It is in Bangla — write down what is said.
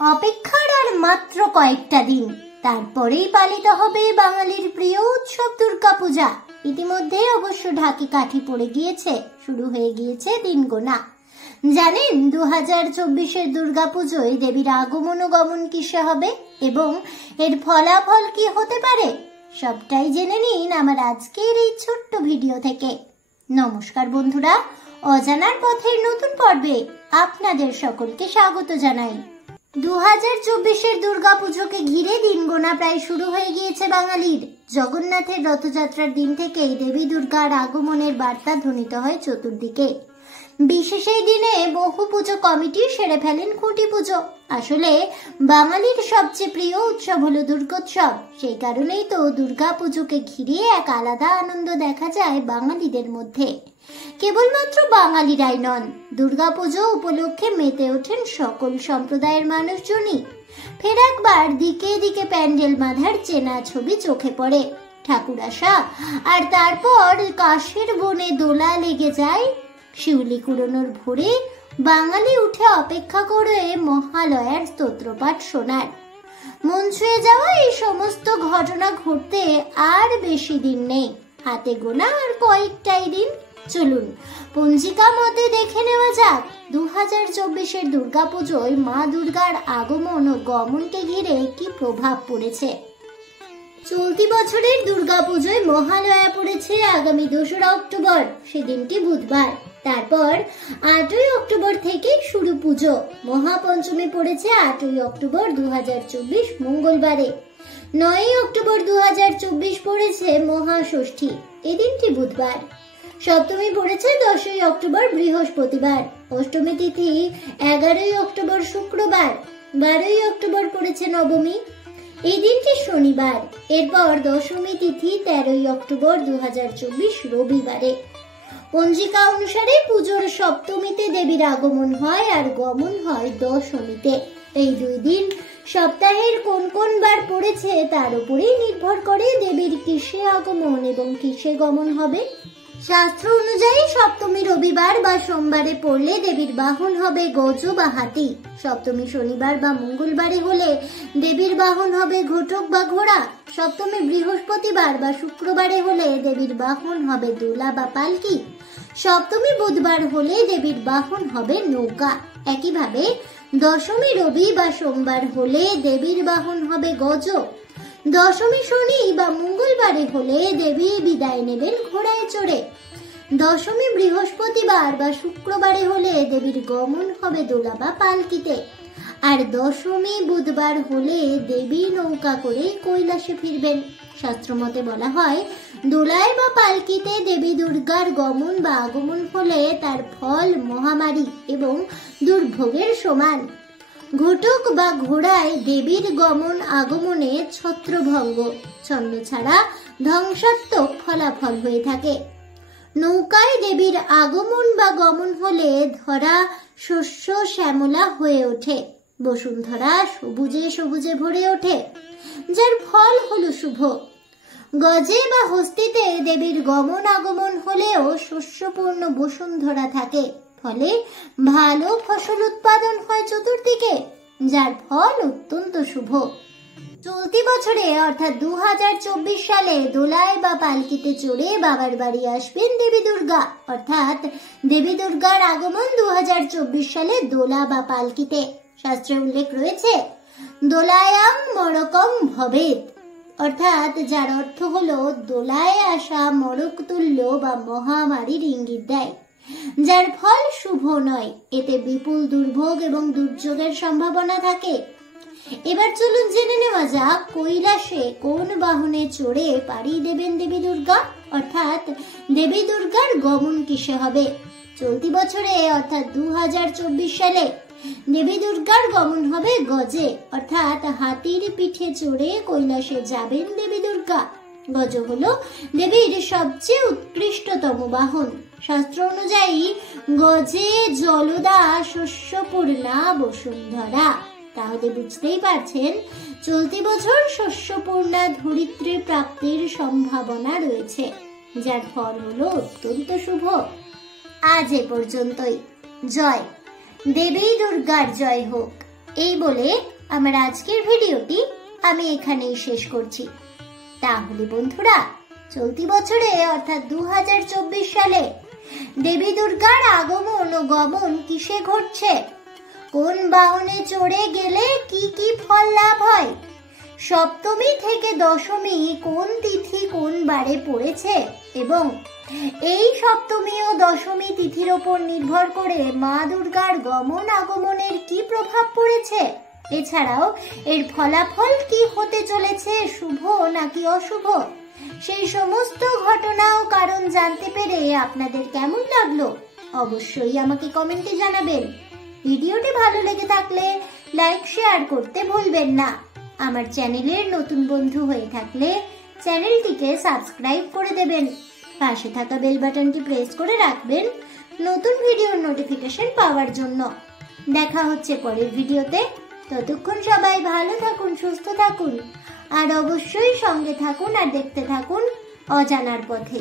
অপেক্ষার আর মাত্র কয়েকটা দিন, তারপরেই পালিত হবে বাঙালির প্রিয় উৎসব দুর্গাপূজা। ইতিমধ্যে অবশ্য ঢাকি কাঠি পড়ে গিয়েছে, শুরু হয়ে গিয়েছে দিন গোনা। জানেন 2024-এর দুর্গাপুজোয় দেবীর আগমন ও গমন কিসে হবে এবং এর ফলাফল কি হতে পারে, সবটাই জেনে নিন আমার আজকের এই ছোট্ট ভিডিও থেকে। নমস্কার বন্ধুরা, অজানার পথের নতুন পর্বে আপনাদের সকলকে স্বাগত জানাই। 2024-এর দুর্গাপুজোকে ঘিরে দিন গোনা প্রায় শুরু হয়ে গিয়েছে বাঙালির। জগন্নাথের রথযাত্রার দিন থেকেই দেবী দুর্গার আগমনের বার্তা ধ্বনিত হয় চতুর্দিকে। বিশেষ এই দিনে বহু পুজো কমিটি সেরে ফেলেন খুঁটি পুজো। আসলে বাঙালির সবচেয়ে প্রিয় উৎসব হলো দুর্গোৎসব, সেই কারণেই তো দুর্গা পুজোকে ঘিরে এক আলাদা আনন্দ দেখা যায় বাঙালিদের মধ্যে। কেবলমাত্র বাঙালিরাই নন, দুর্গাপুজো উপলক্ষে মেতে ওঠেন সকল সম্প্রদায়ের মানুষজনই। ফের একবার দিকে দিকে প্যান্ডেল বাঁধার চেনা ছবি চোখে পড়ে। ঠাকুর আসা আর তারপর কাশের বনে দোলা লেগে যায়। শিউলি কুড়োনোর ভোরে বাঙালি উঠে অপেক্ষা করে মহালয়ার স্তোত্রপাঠ শোনার। মন ছুঁয়ে যাওয়া এই সমস্ত ঘটনা ঘটতে আর বেশি দিন নেই, হাতে গোনা আর কয়েকটাই দিন। চলুন পঞ্জিকা মতে দেখে নেওয়া যাক 2024-এর দুর্গাপুজোয় মা দুর্গার আগমন ও গমনকে ঘিরে কি প্রভাব পড়েছে। চলতি বছরের দুর্গাপুজোয় মহালয়া পড়েছে আগামী 2রা অক্টোবর, সেদিনটি বুধবার। তারপর 8ই অক্টোবর থেকে শুরু পুজো। মহাপঞ্চমী পড়েছে 8ই অক্টোবর 2024 মঙ্গলবারে। 9ই অক্টোবর 2024 পড়েছে মহাষষ্ঠী, এদিনটি বুধবার। সপ্তমী পড়েছে 10ই অক্টোবর বৃহস্পতিবার। অষ্টমী তিথি 11ই অক্টোবর শুক্রবার। 12ই অক্টোবর পড়েছে নবমী, এই দিনটি শনিবার। এরপর দশমী তিথি 13ই অক্টোবর 2024 রবিবারে। পঞ্জিকা অনুসারে পুজোর সপ্তমীতে দেবীর আগমন হয় আর গমন হয় দশমীতে। এই দুই দিন সপ্তাহের কোন কোন বার পড়েছে তার উপরেই নির্ভর করে দেবীর কিসে আগমন এবং কিসে গমন হবে। শাস্ত্র অনুযায়ী সপ্তমী রবিবার বা সোমবারে পড়লে দেবীর বাহন হবে গজ বা হাতি। সপ্তমী শনিবার বা মঙ্গলবারে হলে দেবীর বাহন হবে ঘটক বা ঘোড়া। সপ্তমী বৃহস্পতিবার বা শুক্রবারে হলে দেবীর বাহন হবে দোলা বা পালকি। সপ্তমী বুধবার হলে দেবীর বাহন হবে নৌকা। একইভাবে দশমী রবি বা সোমবার হলে দেবীর বাহন হবে গজ। দশমী শনি বা মঙ্গলবারে হলে দেবী বিদায় নেবেন ঘোড়ায় চড়ে। দশমী বৃহস্পতিবার বা শুক্রবারে হলে দেবীর গমন হবে দোলা বা পালকিতে। আর দশমী বুধবার হলে দেবী নৌকা করে কৈলাসে ফিরবেন। শাস্ত্রমতে বলা হয় দোলায় বা পালকিতে দেবী দুর্গার গমন বা আগমন হলে তার ফল মহামারী এবং দুর্ভোগের সমান। ঘটক বা ঘোড়ায় দেবীর গমন আগমনে ছত্রভঙ্গ, ছন্ন ছাড়া ধ্বংসাত্মক ফলাফল হয়ে থাকে। নৌকায় দেবীর আগমন বা গমন হলে ধরা শস্য শ্যামলা হয়ে ওঠে, বসুন্ধরা সবুজে সবুজে ভরে ওঠে, যার ফল হলো শুভ। গজে বা হস্তিতে দেবীর গমন আগমন হলেও শস্যপূর্ণ বসুন্ধরা থাকে, ফলে ভালো ফসল উৎপাদন হয় চতুর্দিকে, যার ফল অত্যন্ত শুভ। চলতি বছরে অর্থাৎ 2024 সালে দোলায় বা পালকিতে চড়ে বাবার বাড়ি আসবেন দেবী দুর্গা। অর্থাৎ দেবী দুর্গার আগমন 2024 সালে দোলা বা পালকিতে। শাস্ত্রে উল্লেখ রয়েছে দোলায়াং মরকম ভবেত, অর্থাৎ যার অর্থ হলো দোলায় আসা মরক তুল্য বা মহামারীর ইঙ্গিত দেয়, যার ফল শুভ নয়। এতে বিপুল দুর্ভোগ এবং দুর্যোগের সম্ভাবনা থাকে। এবার চলুন জেনে নেওয়া যাক কৈলাসে কোন বাহনে চড়ে পাড়ি দেবেন দেবী দুর্গা, অর্থাৎ দেবী দুর্গার গমন কিসে হবে। চলতি বছরে অর্থাৎ 2024 সালে দেবী দুর্গার গমন হবে গজে, অর্থাৎ হাতির পিঠে চড়ে কৈলাসে যাবেন দেবী দুর্গা। গজ হলো দেবীর সবচেয়ে উৎকৃষ্টতম বাহন। শাস্ত্র অনুযায়ী গজে জলদা শস্যপূর্ণা বসুন্ধরা। তাহলে বুঝতেই পারছেন চলতি বছর শস্যপূর্ণা ধরিত্রী প্রাপ্তির সম্ভাবনা রয়েছে, যার ফল হলো অত্যন্ত শুভ। আজ এ পর্যন্তই। জয় দেবী দুর্গার জয় হোক। এই বলে আমার আজকের ভিডিওটি আমি এখানেই শেষ করছি। তাহলে বন্ধুরা, চলতি বছরে অর্থাৎ 2024 সালে দেবী দুর্গার আগমন ও গমন কিসে ঘটছে, কোন বাহনে চড়ে গেলে কি কি ফল লাভ হয়, সপ্তমী থেকে দশমী কোন তিথি কোন বারে পড়েছে এবং এই সপ্তমী ও দশমী তিথির ওপর নির্ভর করে মা দুর্গার গমন আগমনের কি প্রভাব পড়েছে, এছাড়াও এর ফলাফল কি হতে চলেছে, শুভ নাকি অশুভ, সেই সমস্ত ঘটনা ও কারণ জানতে পেরে আপনাদের কেমন লাগলো অবশ্যই আমাকে কমেন্টে জানাবেন। ভিডিওটি ভালো লেগে থাকলে লাইক শেয়ার করতে ভুলবেন না। আমার চ্যানেলের নতুন বন্ধু হয়ে থাকলে চ্যানেলটিকে সাবস্ক্রাইব করে দেবেন, পাশে থাকা বেল বাটনটি প্রেস করে রাখবেন নতুন ভিডিওর নোটিফিকেশন পাওয়ার জন্য। দেখা হচ্ছে পরের ভিডিওতে। ততক্ষণ সবাই ভালো থাকুন, সুস্থ থাকুন আর অবশ্যই সঙ্গে থাকুন আর দেখতে থাকুন অজানার পথে।